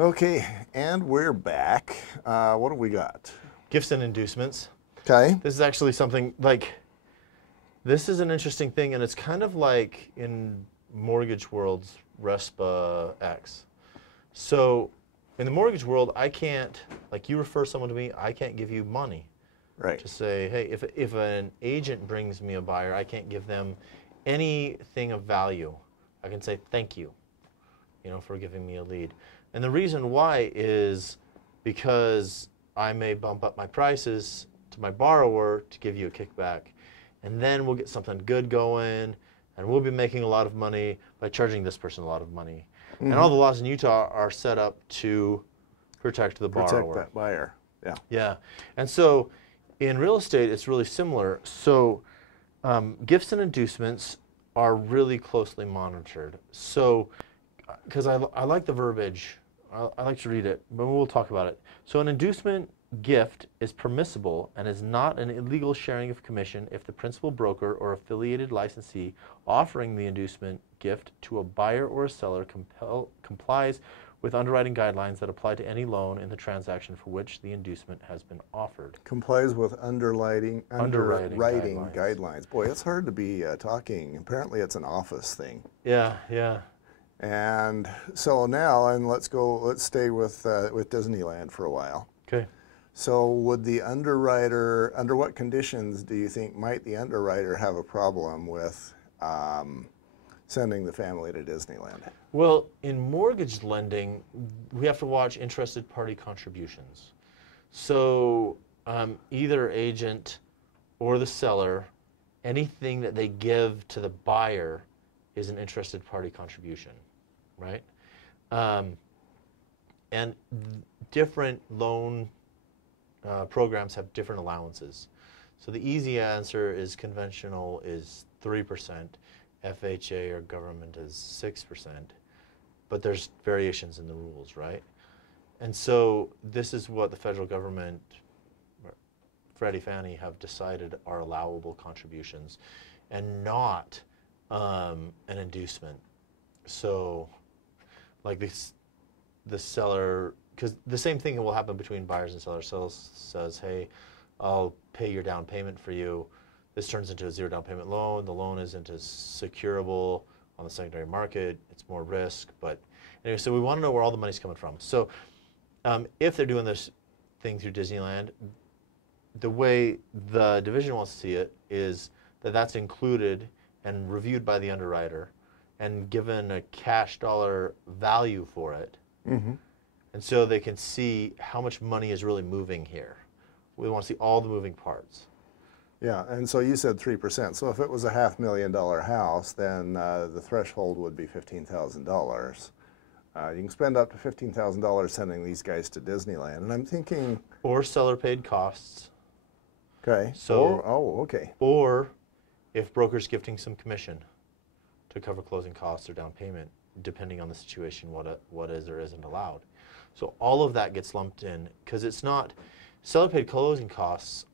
Okay, and we're back. What have we got? Gifts and inducements. Okay. This is actually something like, this is an interesting thing, and it's kind of like in mortgage world's RESPA X. So in the mortgage world, I can't, like you refer someone to me, I can't give you money. Right. To say, hey, if an agent brings me a buyer, I can't give them anything of value. I can say thank you, for giving me a lead. And the reason why is because I may bump up my prices to my borrower to give you a kickback, and then we'll get something good going, and we'll be making a lot of money by charging this person a lot of money. Mm-hmm. And all the laws in Utah are set up to protect the borrower. Protect that buyer, yeah. Yeah, and so in real estate, it's really similar. So gifts and inducements are really closely monitored. So, because I like the verbiage, I like to read it, but we'll talk about it. So an inducement gift is permissible and is not an illegal sharing of commission if the principal broker or affiliated licensee offering the inducement gift to a buyer or a seller complies with underwriting guidelines that apply to any loan in the transaction for which the inducement has been offered. Complies with underwriting guidelines. Boy, it's hard to be talking. Apparently it's an office thing. Yeah, yeah. And so now, let's stay with Disneyland for a while. Okay. So would the underwriter, under what conditions do you think might the underwriter have a problem with sending the family to Disneyland? Well, in mortgage lending, we have to watch interested party contributions. So either agent or the seller, anything that they give to the buyer is an interested party contribution, right? And different loan programs have different allowances. So the easy answer is conventional is 3%. FHA or government is 6%, but there's variations in the rules, right? And so this is what the federal government, Freddie, Fannie, have decided are allowable contributions and not an inducement. So like the seller, because the same thing will happen between buyers and sellers. Seller says, hey, I'll pay your down payment for you. This turns into a zero down payment loan. The loan isn't as securable on the secondary market. It's more risk. But anyway, so we want to know where all the money's coming from. So if they're doing this thing through Disneyland, the way the division wants to see it is that that's included and reviewed by the underwriter and given a cash dollar value for it. Mm-hmm. And so they can see how much money is really moving here. We want to see all the moving parts. Yeah, and so you said 3%. So if it was a $500,000 house, then the threshold would be $15,000. You can spend up to $15,000 sending these guys to Disneyland, and I'm thinking... Or seller paid costs. Okay. So, okay. Or if broker's gifting some commission to cover closing costs or down payment, depending on the situation, what is or isn't allowed. So all of that gets lumped in, because it's not... Seller paid closing costs,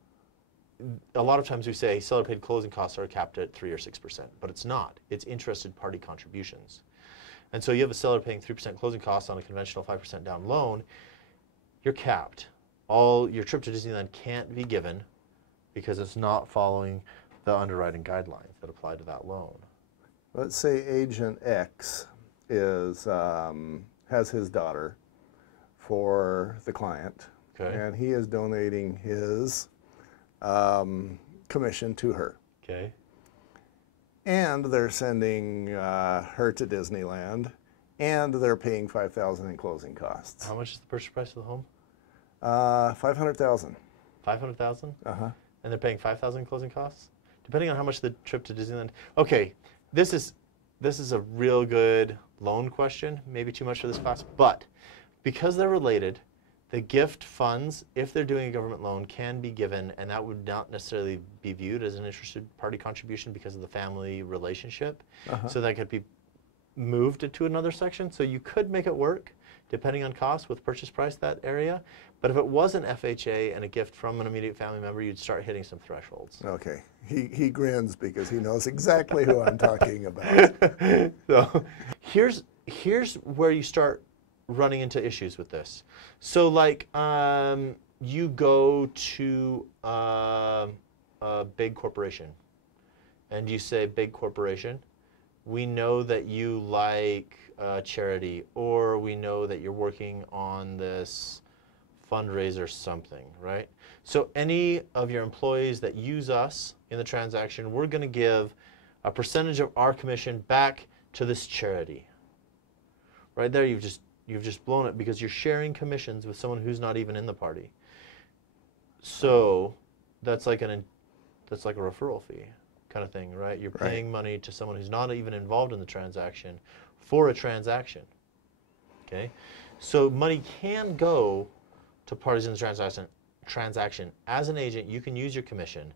a lot of times we say seller paid closing costs are capped at 3 or 6%, but it's not. It's interested party contributions. And so you have a seller paying 3% closing costs on a conventional 5% down loan, you're capped. All your trip to Disneyland can't be given because it's not following the underwriting guidelines that apply to that loan. Let's say agent X is has his daughter for the client, okay, and he is donating his commission to her. Okay. And they're sending her to Disneyland, and they're paying $5,000 in closing costs. How much is the purchase price of the home? $500,000. $500,000? Uh-huh. And they're paying $5,000 in closing costs? Depending on how much the trip to Disneyland. Okay, this is a real good loan question, maybe too much for this class, but because they're related, the gift funds, if they're doing a government loan, can be given, and that would not necessarily be viewed as an interested party contribution because of the family relationship. Uh-huh. So that could be moved to another section. So you could make it work, depending on cost, with purchase price, that area. But if it was an FHA and a gift from an immediate family member, you'd start hitting some thresholds. Okay. He grins because he knows exactly who I'm talking about. So here's where you start running into issues with this. So like you go to a big corporation and you say, big corporation, we know that you like charity, or we know that you're working on this fundraiser something, right? So any of your employees that use us in the transaction, we're going to give a percentage of our commission back to this charity. Right there, you've just blown it, because you're sharing commissions with someone who's not even in the party. So that's like a referral fee kind of thing, right? You're paying money to someone who's not even involved in the transaction for a transaction. Okay, so money can go to parties in the transaction. As an agent, you can use your commission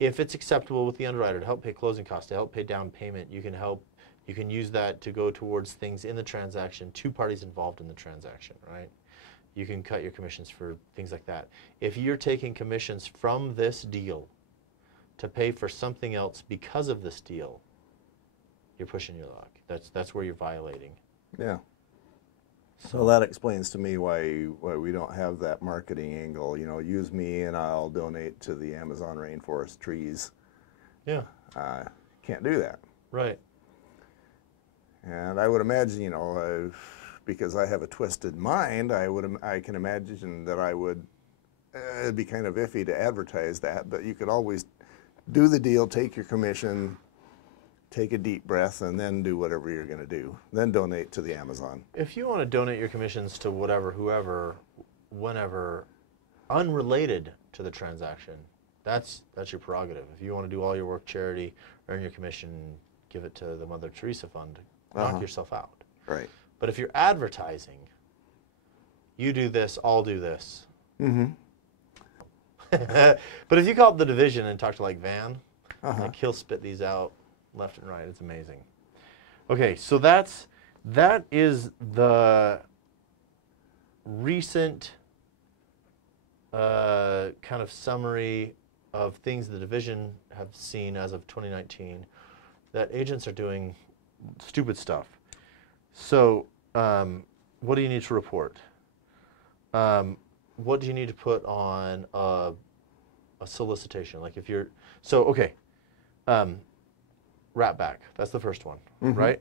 if it's acceptable with the underwriter to help pay closing costs, to help pay down payment. You can use that to go towards things in the transaction, to parties involved in the transaction, right? You can cut your commissions for things like that. If you're taking commissions from this deal to pay for something else because of this deal, you're pushing your luck. That's where you're violating. Yeah. So that explains to me why we don't have that marketing angle. You know, use me and I'll donate to the Amazon rainforest trees. Yeah. Can't do that. Right. And I would imagine, you know, because I have a twisted mind, I can imagine that I would, it'd be kind of iffy to advertise that, but you could always do the deal, take your commission, take a deep breath, and then do whatever you're going to do. Then donate to the Amazon. If you want to donate your commissions to whatever, whoever, whenever, unrelated to the transaction, that's your prerogative. If you want to do all your work charity, earn your commission, give it to the Mother Teresa Fund, knock yourself out. Right. But if you're advertising, you do this, I'll do this. Mm-hmm. But if you call up the division and talk to like Van, like he'll spit these out left and right. It's amazing. Okay, so that is the recent kind of summary of things the division have seen as of 2019, that agents are doing stupid stuff. So what do you need to report? What do you need to put on a solicitation? Like if you're, so okay, wrap back. That's the first one, right?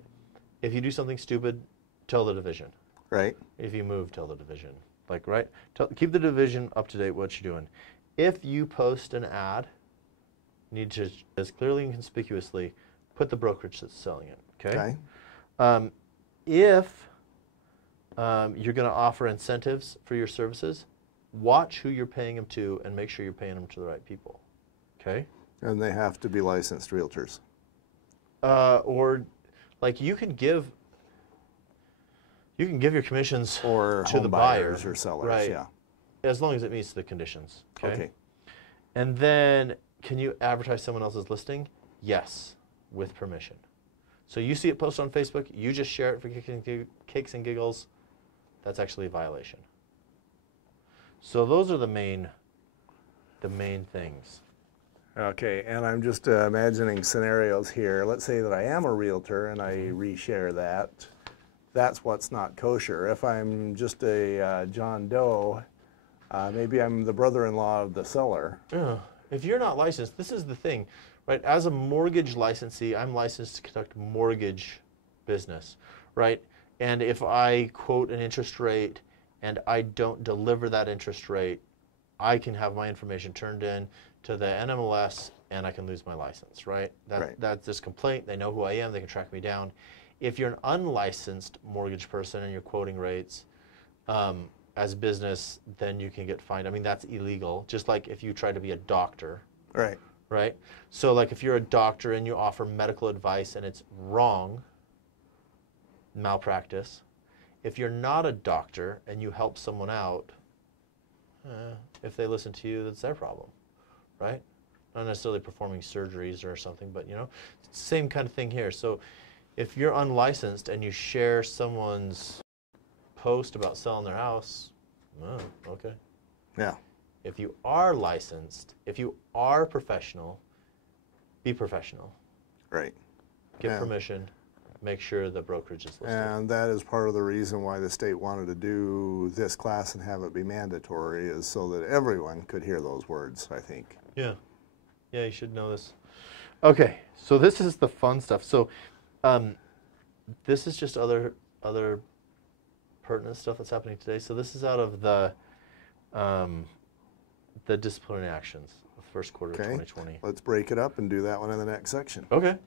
If you do something stupid, tell the division. Right. If you move, tell the division. Like, right? Keep the division up to date what you're doing. If you post an ad, you need to, as clearly and conspicuously, put the brokerage that's selling it, okay? If you're going to offer incentives for your services, watch who you're paying them to and make sure you're paying them to the right people, okay? And they have to be licensed realtors. Or, like, you can give your commissions or to the buyer or sellers, right? Yeah. As long as it meets the conditions, Okay. And then, can you advertise someone else's listing? Yes, with permission. So you see it posted on Facebook, you just share it for kicks and giggles. That's actually a violation. So those are the main things. Okay, and I'm just imagining scenarios here. Let's say that I am a realtor and I reshare that. That's what's not kosher. If I'm just a John Doe, maybe I'm the brother-in-law of the seller. If you're not licensed, this is the thing, right? As a mortgage licensee, I'm licensed to conduct mortgage business, right? And if I quote an interest rate and I don't deliver that interest rate, I can have my information turned in to the NMLS and I can lose my license, right? That's this complaint. They know who I am. They can track me down. If you're an unlicensed mortgage person and you're quoting rates as business, then you can get fined. I mean, that's illegal. Just like if you try to be a doctor. Right. Right? So like if you're a doctor and you offer medical advice and it's wrong, malpractice. If you're not a doctor and you help someone out, if they listen to you, that's their problem, right? Not necessarily performing surgeries or something, but you know, same kind of thing here. So if you're unlicensed and you share someone's post about selling their house, okay. Yeah. If you are licensed, if you are professional, be professional. Right. Get permission, make sure the brokerage is listed. And that is part of the reason why the state wanted to do this class and have it be mandatory, is so that everyone could hear those words, I think. Yeah. Yeah, you should know this. Okay, so this is the fun stuff. So this is just other pertinent stuff that's happening today. So this is out of the disciplinary actions of the first quarter of 2020. Let's break it up and do that one in the next section. Okay.